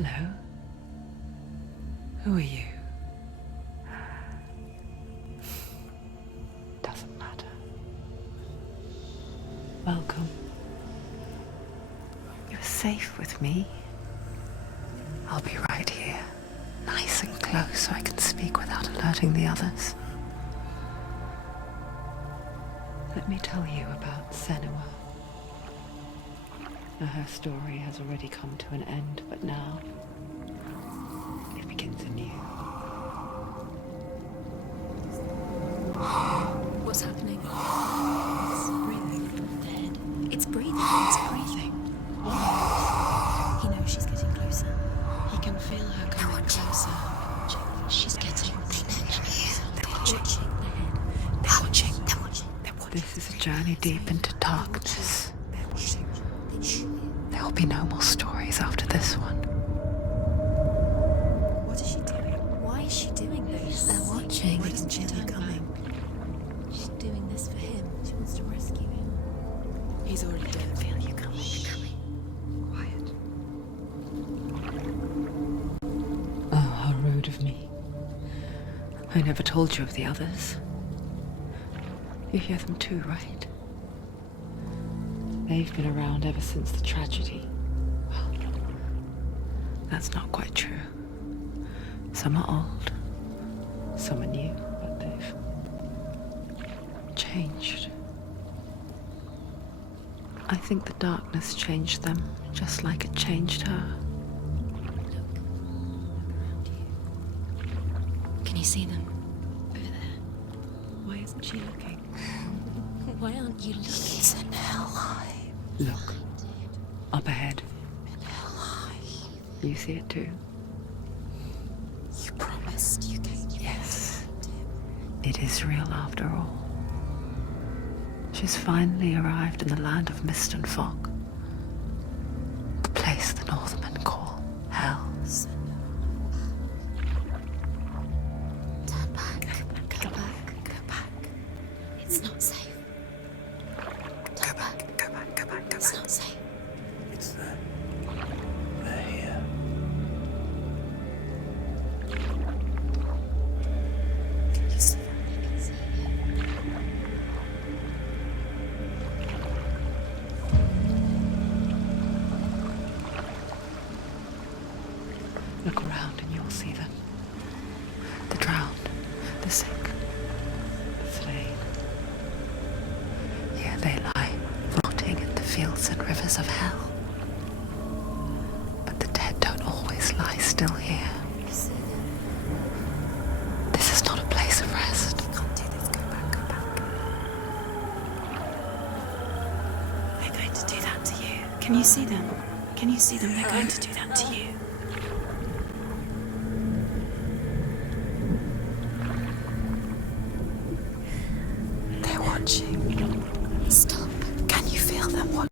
Hello. Who are you? Doesn't matter. Welcome. You're safe with me. I'll be right here, nice and close so I can speak without alerting the others. Let me tell you about Senua. Now, her story has already come to an end, but now it begins anew. What's happening? It's breathing. Dead. It's breathing. It's breathing. He knows she's getting closer. He can feel her coming closer. She's getting closer. They're watching. They're watching. They're watching. This is a journey deep into darkness. There will be no more stories after this one. What is she doing? Why is she doing this? They're watching. Why doesn't she turn coming? She's doing this for him. She wants to rescue him. He's already dead. I feel you coming. Quiet. Oh, how rude of me. I never told you of the others. You hear them too, right? They've been around ever since the tragedy. Well, that's not quite true. Some are old, some are new, but they've changed. I think the darkness changed them, just like it changed her. Can you see them? Over there. Why isn't she looking? Why aren't you looking? He's in hell. Look, up ahead. In hell. You see it too? You promised you came. Yes. It is real after all. She's finally arrived in the land of mist and fog. The place the Northmen call Hell. Turn back. Go back. Go back. It's not safe. Go back. Go back. Go back. Go It's back. not safe. It's there. They're here. Can you see them? I can see it. Look around and you'll see them. The drowned, the sick, the slain. Here they lie, rotting in the fields and rivers of hell. But the dead don't always lie still here. You see them? This is not a place of rest. You can't do this. Go back. Go back. They're going to do that to you. Can you see them? Can you see them? They're going to do that to you. They're watching. Stop. Can you feel them watching?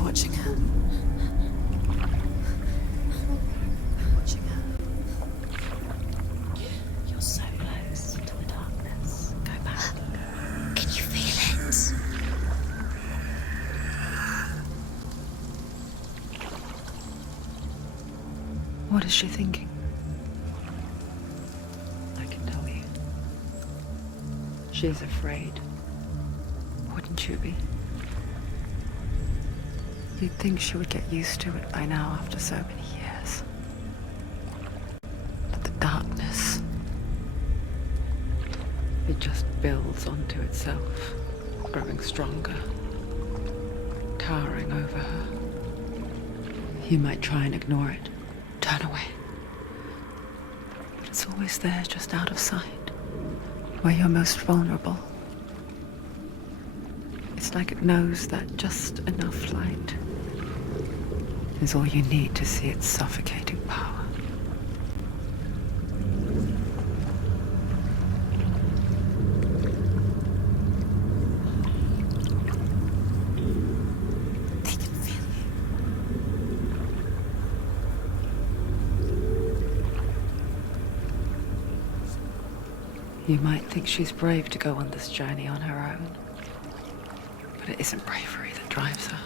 Watching her. Watching her. You're so close to the darkness. Go back. Can you feel it? What is she thinking? I can tell you. She's afraid. Wouldn't you be? You'd think she would get used to it by now after so many years. But the darkness, it just builds onto itself, growing stronger, towering over her. You might try and ignore it, turn away. But it's always there, just out of sight, where you're most vulnerable. It's like it knows that just enough light is all you need to see its suffocating power. You might think she's brave to go on this journey on her own, but it isn't bravery that drives her.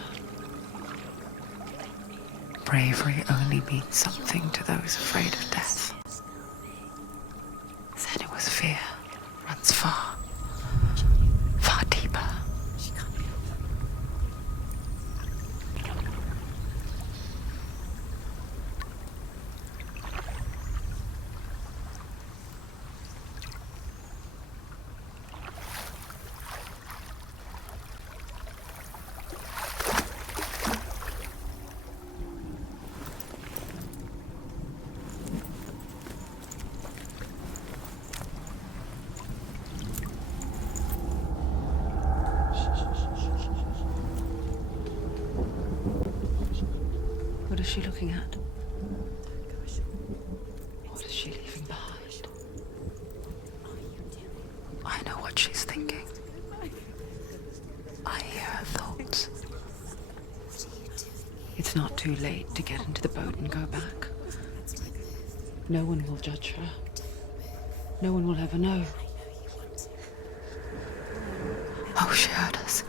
Bravery only means something to those afraid of death. Senua's fear runs far, far deeper. What is she looking at? What is she leaving behind? I know what she's thinking. I hear her thoughts. It's not too late to get into the boat and go back. No one will judge her. No one will ever know. Oh, she heard us.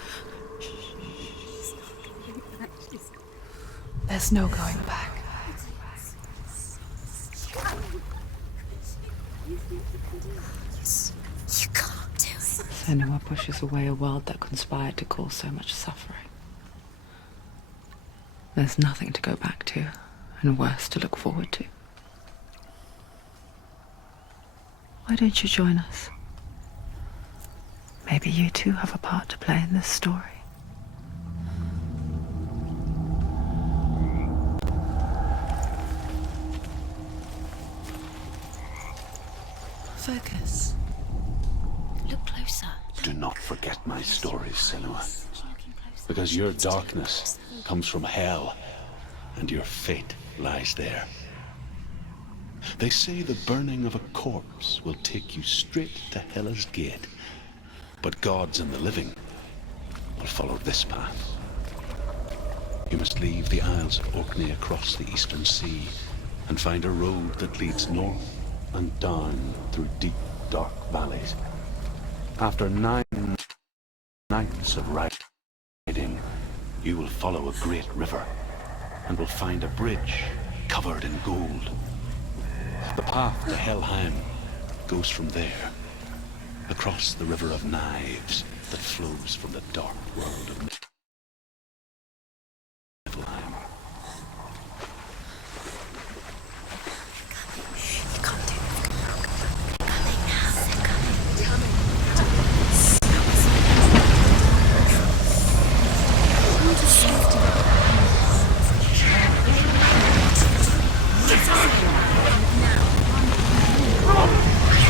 There's no going back. You can't do it. Senua pushes away a world that conspired to cause so much suffering. There's nothing to go back to, and worse to look forward to. Why don't you join us? Maybe you too have a part to play in this story. Focus. Look closer. Do not forget my stories, Senua. Because your darkness comes from hell, and your fate lies there. They say the burning of a corpse will take you straight to Hela's gate, but gods and the living will follow this path. You must leave the Isles of Orkney across the eastern sea and find a road that leads north and down through deep, dark valleys. After 9 nights of riding, you will follow a great river and will find a bridge covered in gold. The path to Helheim goes from there, across the River of Knives that flows from the dark world of Niflheim. You can't do it.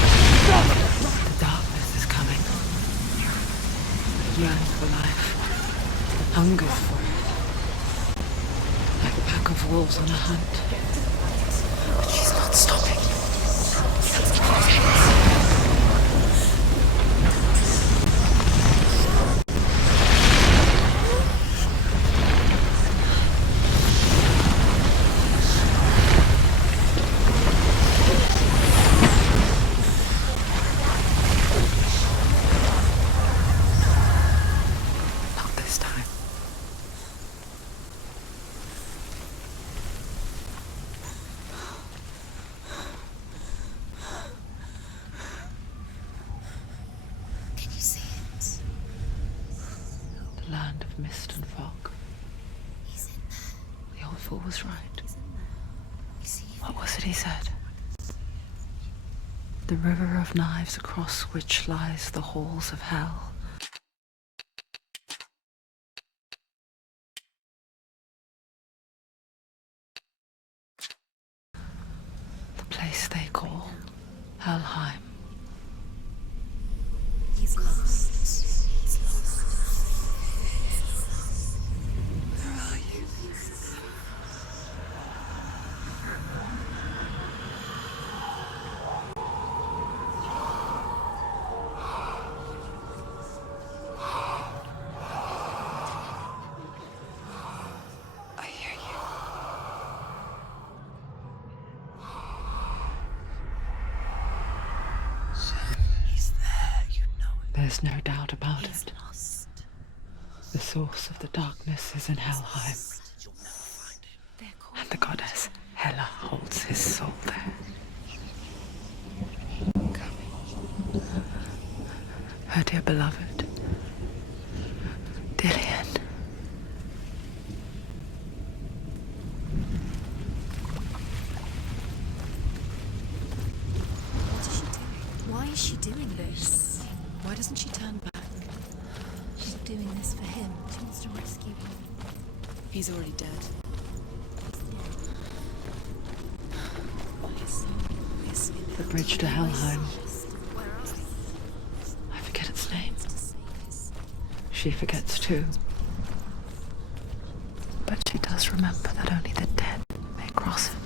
The darkness is coming. It yearns for life. It hungers for it. Like a pack of wolves on a hunt. But she's not stopping. Not this time. Can you see it? The land of mist and fog. He's in there. The old fool was right. He's in there. You see him? What was it he said? The river of knives across which lies the halls of hell. The place they call Helheim. He's lost. He's lost. Where are you? There's no doubt about He's it. lost. The source of the darkness is in Helheim, They're calling and the goddess Hela holds his soul there. Her dear beloved, Dillian. What is she doing? Why is she doing this? Why doesn't she turn back? She's doing this for him. She wants to rescue him. He's already dead. The bridge to Helheim. I forget its name. She forgets too. But she does remember that only the dead may cross it.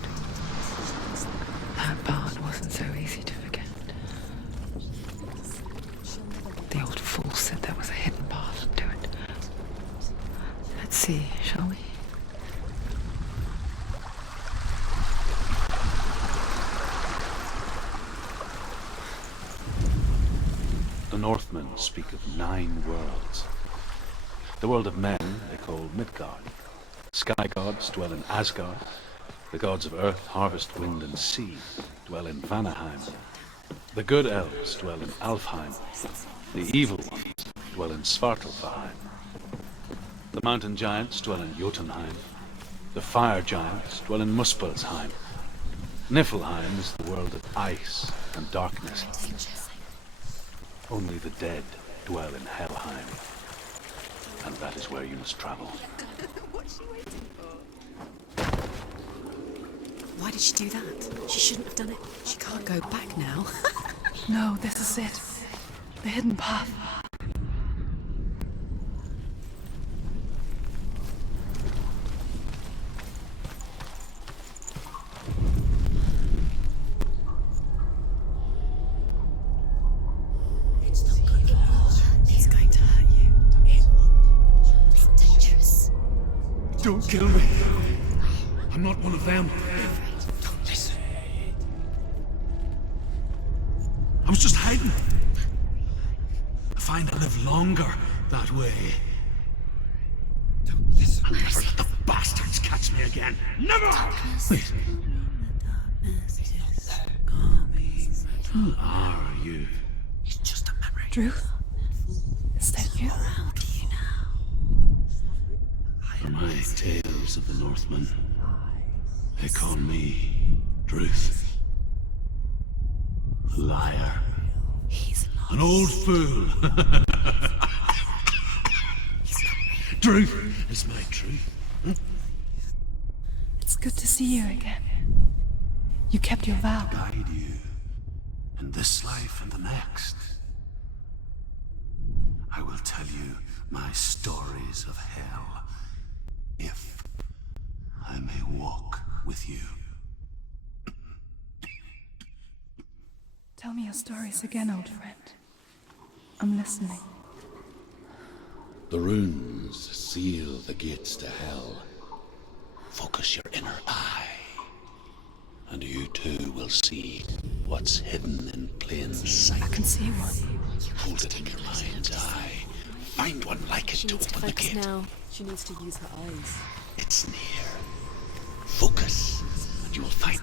That part wasn't so easy to forget. The old fool said there was a hidden path to it. Let's see, shall we? The Northmen speak of 9 worlds. The world of men they call Midgard. Sky gods dwell in Asgard. The gods of earth, harvest, wind, and sea dwell in Vanaheim. The good elves dwell in Alfheim. The evil ones dwell in Svartalfheim. The mountain giants dwell in Jotunheim. The fire giants dwell in Muspelheim. Niflheim is the world of ice and darkness. Only the dead dwell in Helheim. And that is where you must travel. Why did she do that? She shouldn't have done it. She can't go back now. No, this is it. The hidden path. He's going to hurt you. It's dangerous. Don't kill me. I'm not one of them. Don't listen. I was just hiding. I find I live longer that way. Don't listen. I'll never let the bastards catch me again. Never! Wait. Who are you? It's just a memory. Ruth? Is that you? For my tales of the Northmen, they call me Druth. A liar. He's lost. An old fool. Druth is my truth. It's good to see you again. You kept your vow. Guide you in this life and the next. I will tell you my stories of hell, if I may walk with you. Tell me your stories again, old friend. I'm listening. The runes seal the gates to hell. Focus your inner eye, and you too will see what's hidden in plain sight. I can see one. Hold it in your mind's eye. Find one like it to open the gate. Now. She needs to use her eyes. It's near. Focus, and you will find.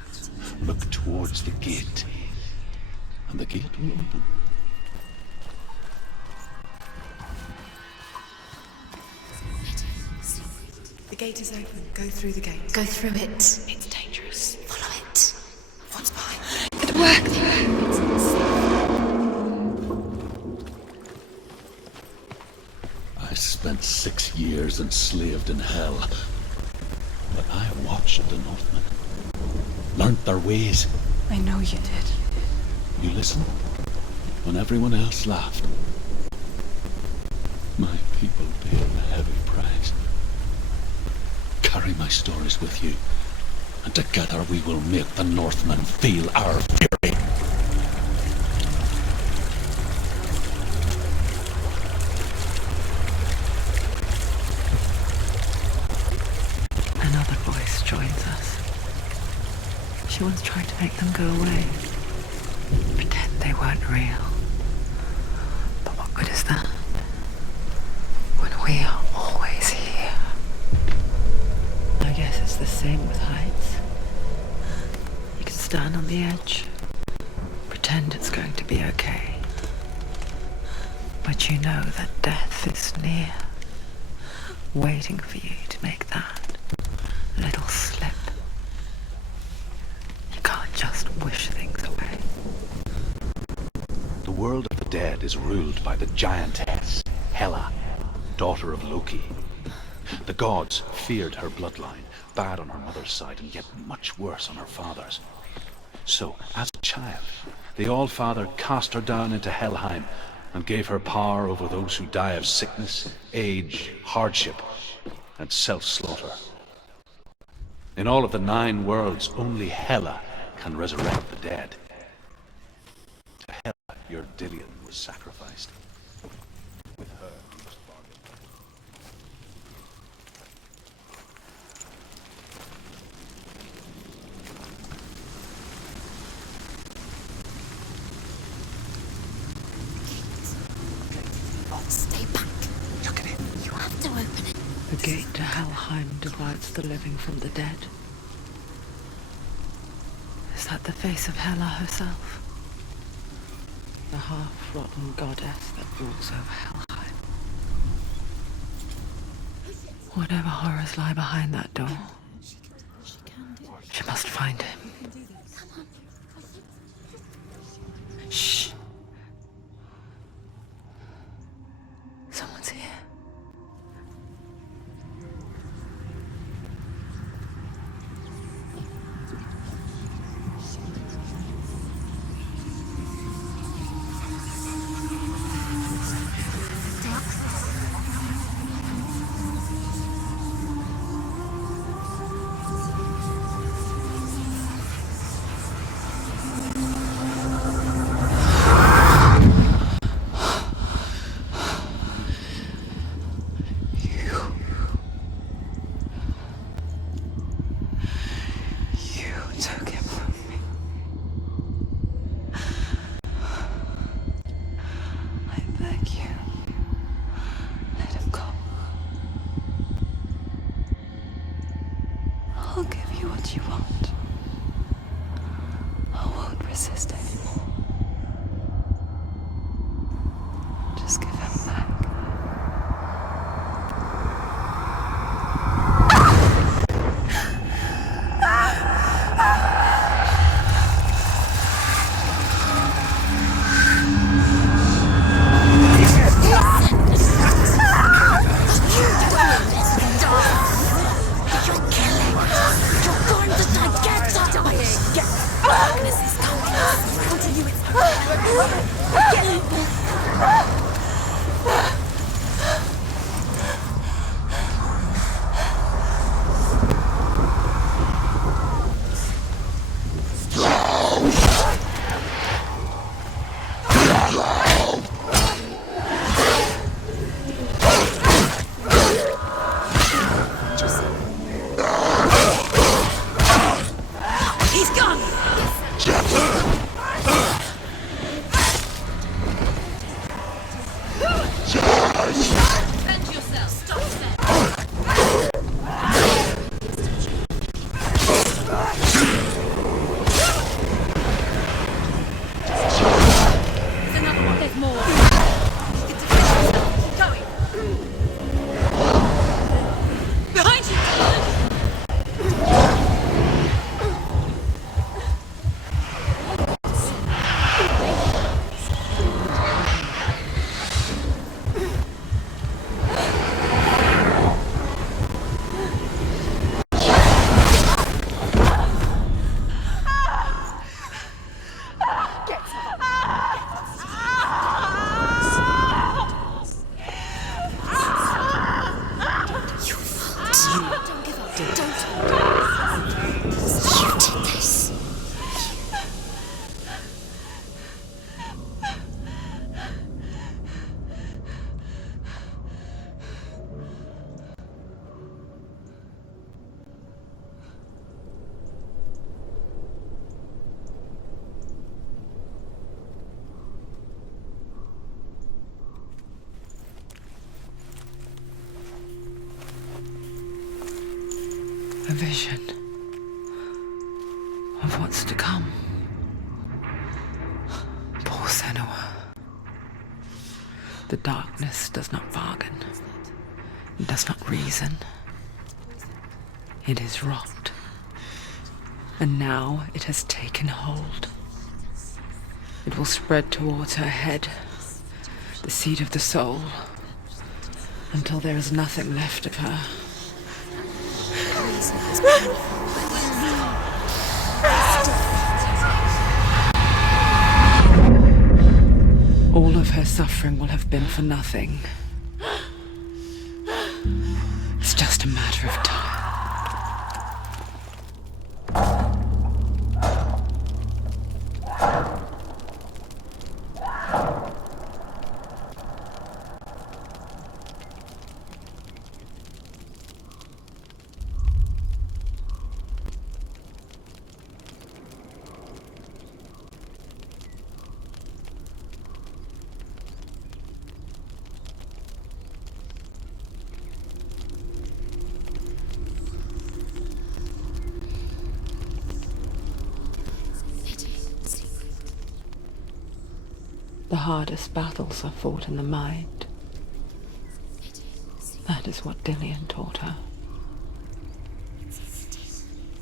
Look towards the gate, and the gate will open. The gate is open. Go through the gate. Go through it. It's dangerous. Follow it. What's behind it? It worked! I spent 6 years enslaved in hell, but I watched the Northmen, learnt their ways. I know you did. You listened when everyone else laughed. My people paid a heavy price. Carry my stories with you, and together we will make the Northmen feel our fury. Another voice joins us. She once tried to make them go away. Pretend they weren't real. But what could stand on the edge. Pretend it's going to be okay. But you know that death is near, waiting for you to make that little slip. You can't just wish things away. The world of the dead is ruled by the giantess, Hela, daughter of Loki. The gods feared her bloodline, bad on her mother's side and yet much worse on her father's. So, as a child, the All-Father cast her down into Helheim and gave her power over those who die of sickness, age, hardship, and self-slaughter. In all of the 9 worlds, only Hela can resurrect the dead. To Hela, your Dillion was sacrificed. With her, you must bargain. Stay back. Look at it. You have to open it. The gate to Helheim divides the living from the dead. Is that the face of Hela herself? The half-rotten goddess that rules over Helheim. Whatever horrors lie behind that door, she must find him. Shh. Someone's here. I'll give you what you want. I won't resist anymore. Just give him back. A vision of of what's to come. Poor Senua. The darkness does not bargain. It does not reason. It is rot. And now it has taken hold. It will spread towards her head, the seat of the soul, until there is nothing left of her. Reason is powerful, but All of her suffering will have been for nothing. It's just a matter of time. The hardest battles are fought in the mind. That is what Dillian taught her.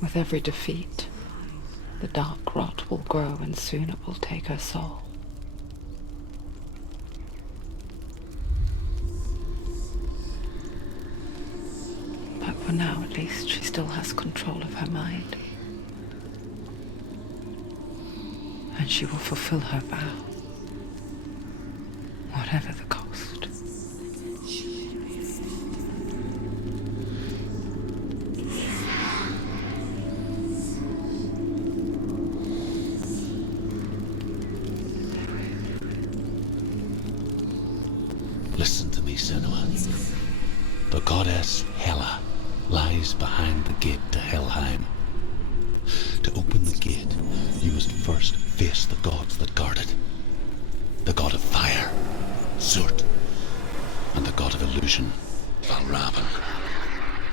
With every defeat, the dark rot will grow and soon it will take her soul. But for now, at least, she still has control of her mind. And she will fulfill her vow. Whatever the cost. Listen to me, Senua. The goddess Hela lies behind the gate to Helheim. To open the gate, you must first face the gods that guard it. The god of fire, Zurt, and the god of illusion, Valravan.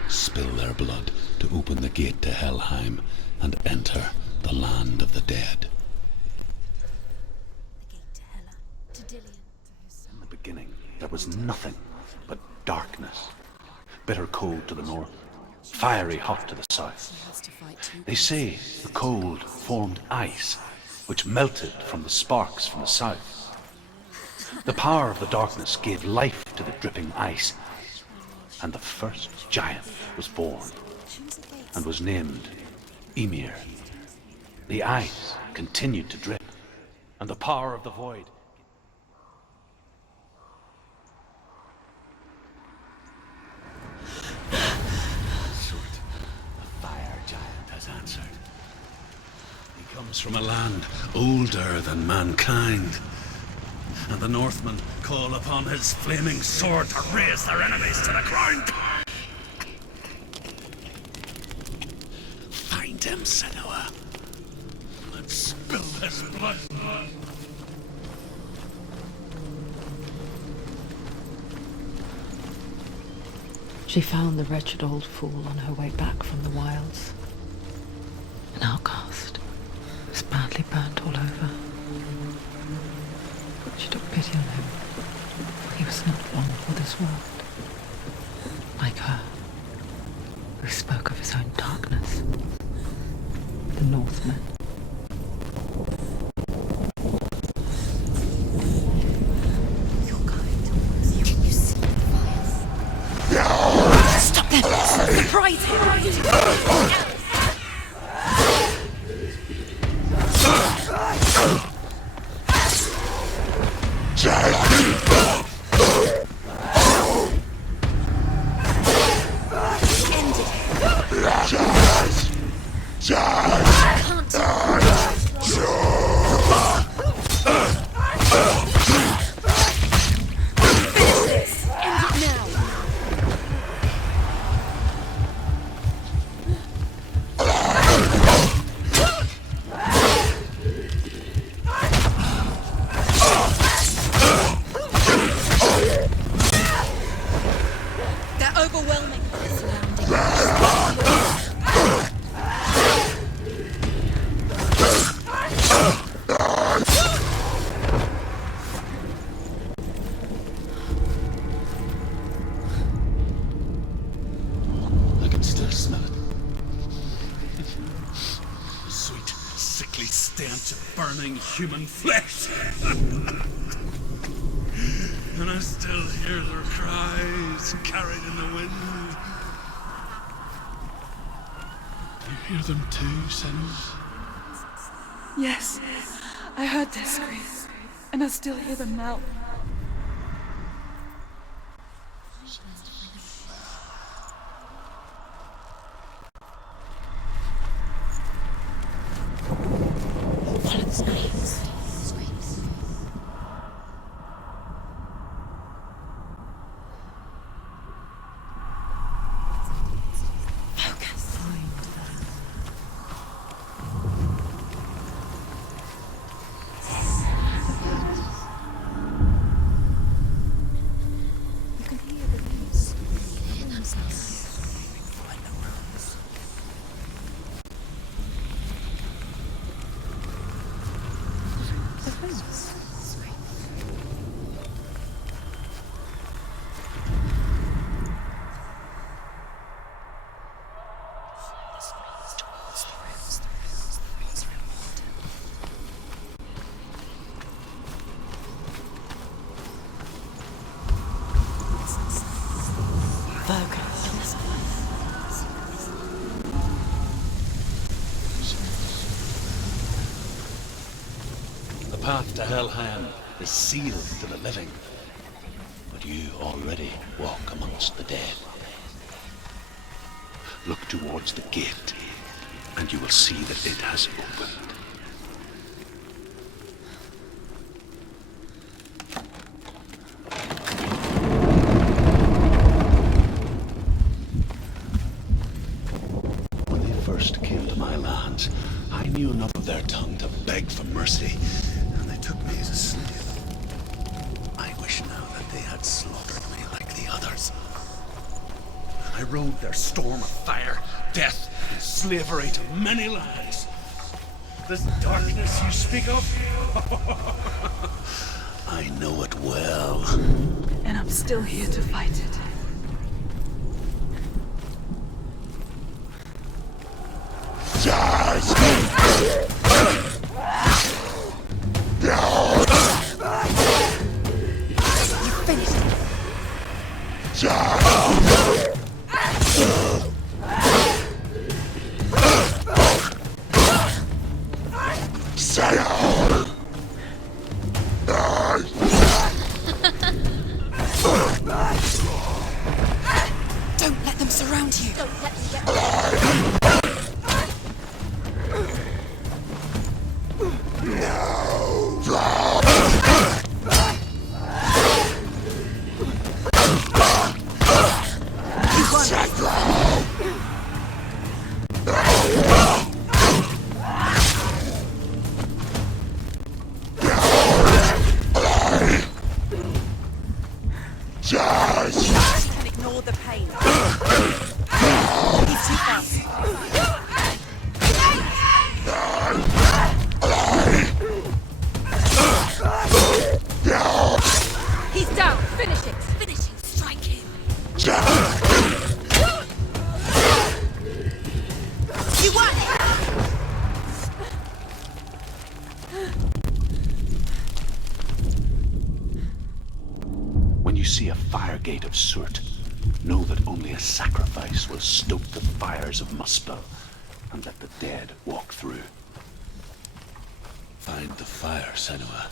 Spill their blood to open the gate to Helheim and enter the land of the dead. the gate to Hela, to Dillian. In the beginning, there was nothing but darkness. Bitter cold to the north, fiery hot to the south. They say the cold formed ice, which melted from the sparks from the south. The power of the darkness gave life to the dripping ice, and the first giant was born, and was named Ymir. The ice continued to drip, and the power of the void. Zurt, the fire giant, has answered. He comes from a land older than mankind. And the Northmen call upon his flaming sword to raise their enemies to the ground. Find him, Senua, and spill his blood. She found the wretched old fool on her way back from the wilds. An outcast. He was badly burnt all over. She took pity on him, for he was not long for this world. Like her, who spoke of his own darkness. The Northmen. Your kind. You see the fires. Stop them! Surprise him! burning human flesh. And I still hear their cries carried in the wind. You hear them too, Senua? Yes, I heard their screams, and I still hear them now. Follow the screams. Focus. You can hear the leaves. Hear them find the rooms. The rooms. The path to Helheim is sealed to the living, but you already walk amongst the dead. Look towards the gate, and you will see that it has opened. When they first came to my lands, I knew enough of their tongue to beg for mercy, and they took me as a slave. I wish now that they had slaughtered me like the others. I rode their storm of fire, death, and slavery to many lands. This darkness you speak of, I know it well. And I'm still here to fight it. Don't let them surround you. Don't let them get She can ignore the pain. He's too fast. He's down. Finish it. Finish him. Strike him. You won. When you see a fire gate of soot, know that only a sacrifice will stoke the fires of Muspel and let the dead walk through. Find the fire, Senua,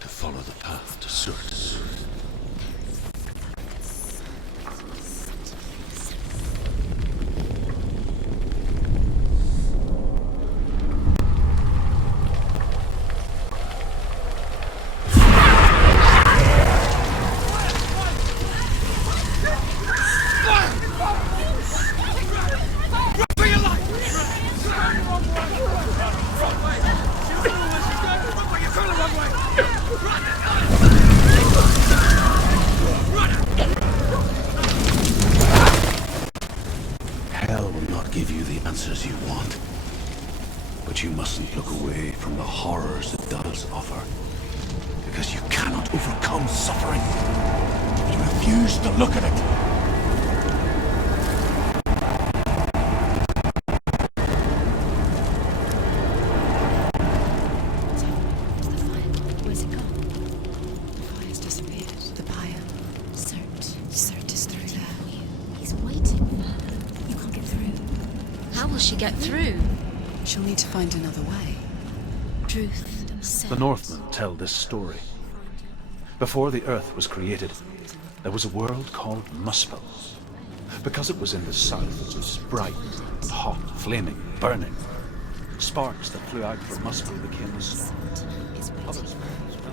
to follow the path to soot. Hell will not give you the answers you want. But you mustn't look away from the horrors it does offer. Because you cannot overcome suffering. You refuse to look at it. she get through? She'll need to find another way. Truth says. The Northmen tell this story. Before the Earth was created, there was a world called Muspel. Because it was in the south, it was bright, hot, flaming, burning. Sparks that flew out from Muspel became the stars. Other sparks fell.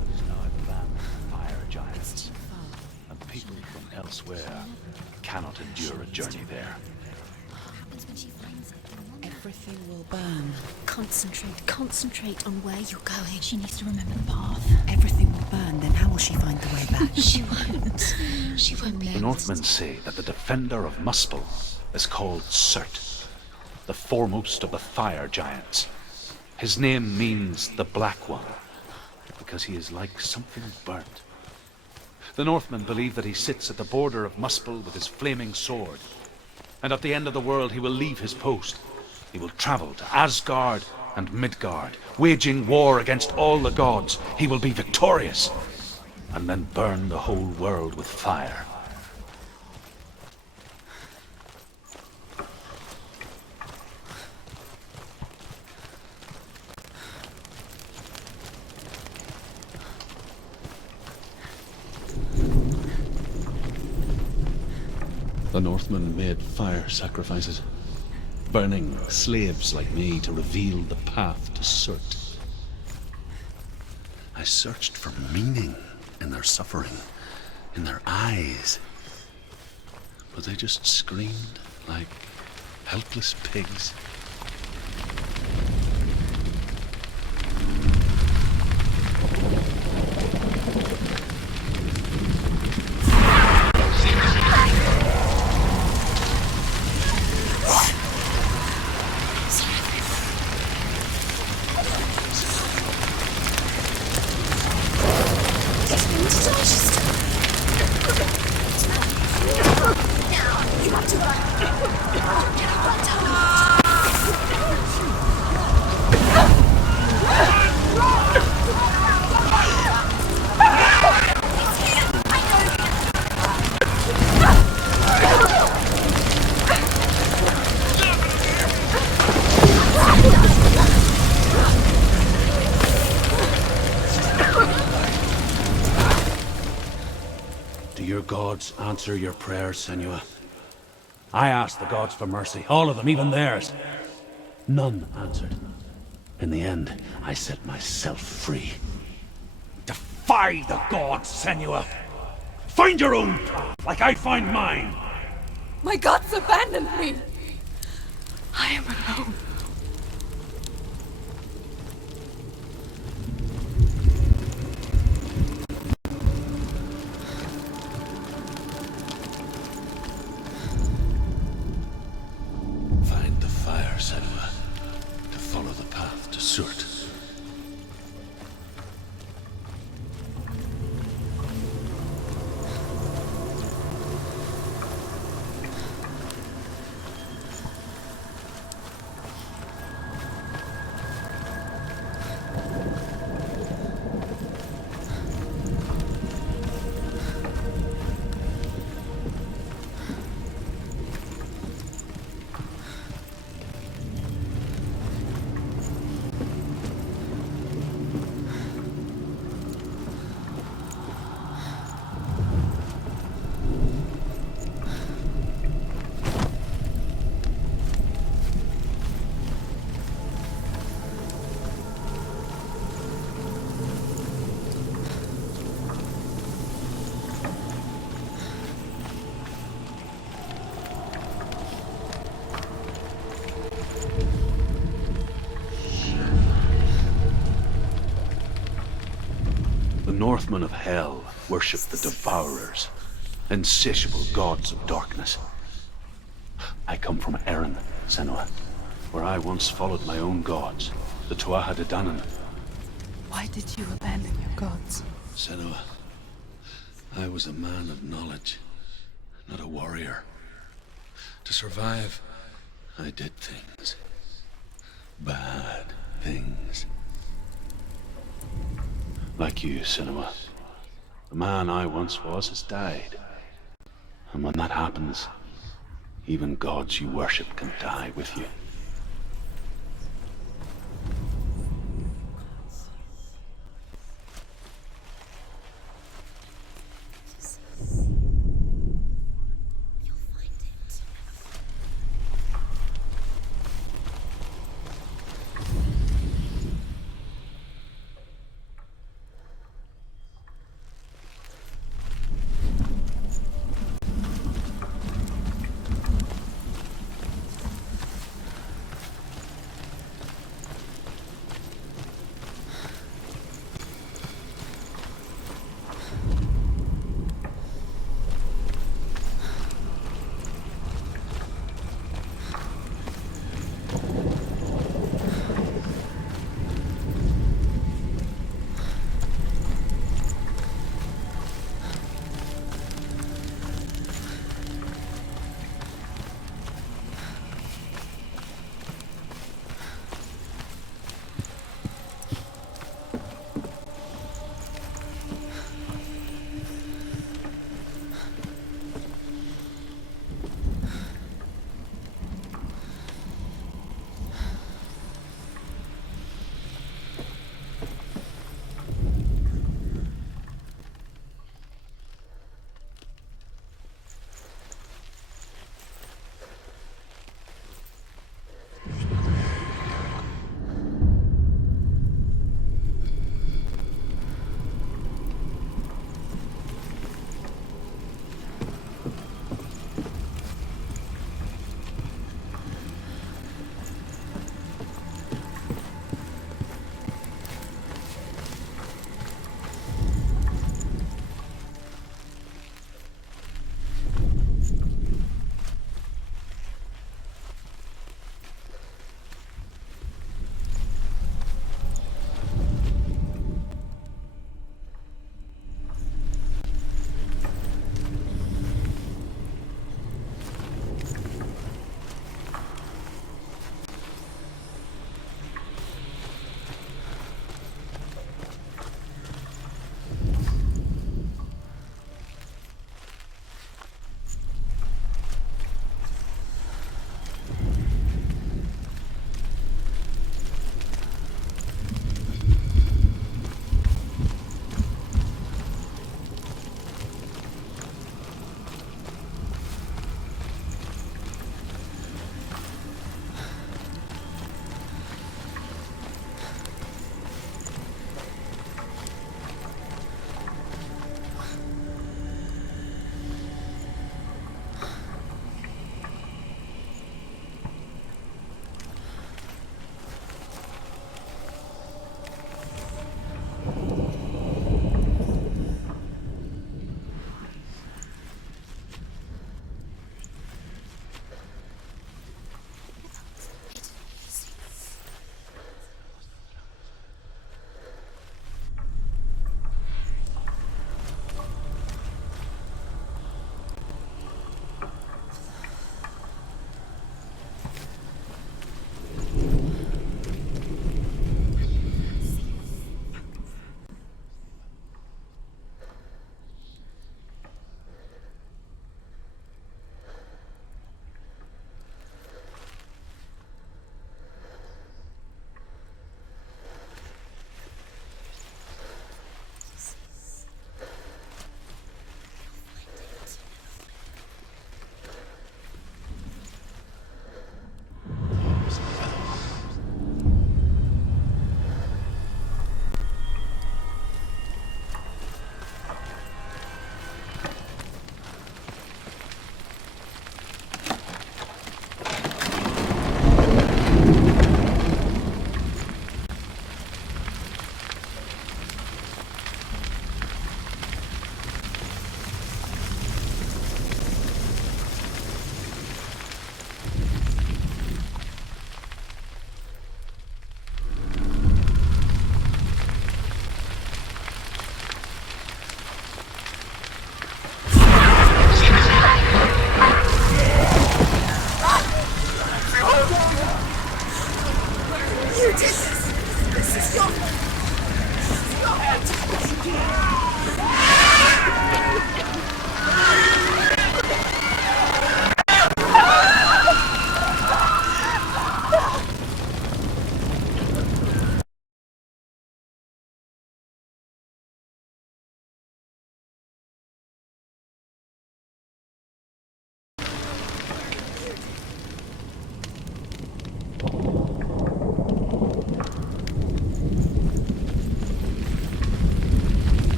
It is now a land of fire giants, and people from elsewhere cannot endure a journey there. Everything will burn. Concentrate on where you're going. She needs to remember the path. Everything will burn, then how will she find the way back? She won't be The able Northmen say that the defender of Muspel is called Surt, the foremost of the fire giants. His name means the Black One, because he is like something burnt. The Northmen believe that he sits at the border of Muspel with his flaming sword, and at the end of the world he will leave his post. He will travel to Asgard and Midgard, waging war against all the gods. He will be victorious, and then burn the whole world with fire. The Northmen made fire sacrifices, burning slaves like me to reveal the path to Surt. I searched for meaning in their suffering, in their eyes. But they just screamed like helpless pigs. Do your gods answer your prayers, Senua? I asked the gods for mercy, all of them, even theirs. None answered. In the end, I set myself free. Defy the gods, Senua! Find your own path, like I find mine! My gods abandoned me! I am alone. Find the fire, Senua, to follow the path to Surt. The Northmen of Hell worship the Devourers, insatiable gods of darkness. I come from Erin, Senua, where I once followed my own gods, the Tuatha De Danann. Why did you abandon your gods? Senua, I was a man of knowledge, not a warrior. To survive, I did things. Bad things. Like you, Senua. The man I once was has died. And when that happens, even gods you worship can die with you. You'll find it.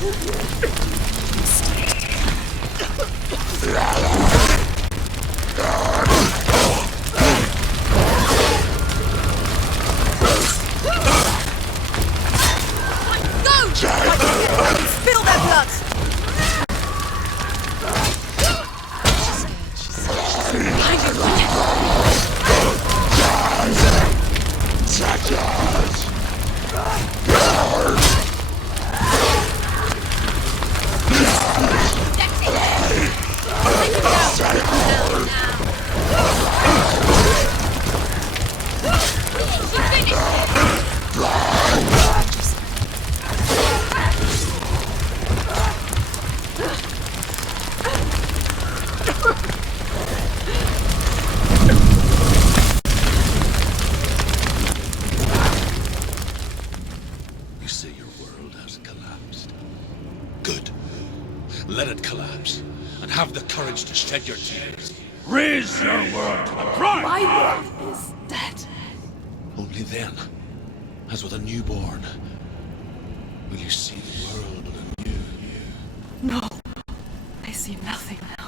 Spill their blood! You say your world has collapsed. Good. Let it collapse, and have the courage to shed your tears. Raise your world to the prime! My world is dead. Only then, as with a newborn, will you see the world anew. No, I see nothing now.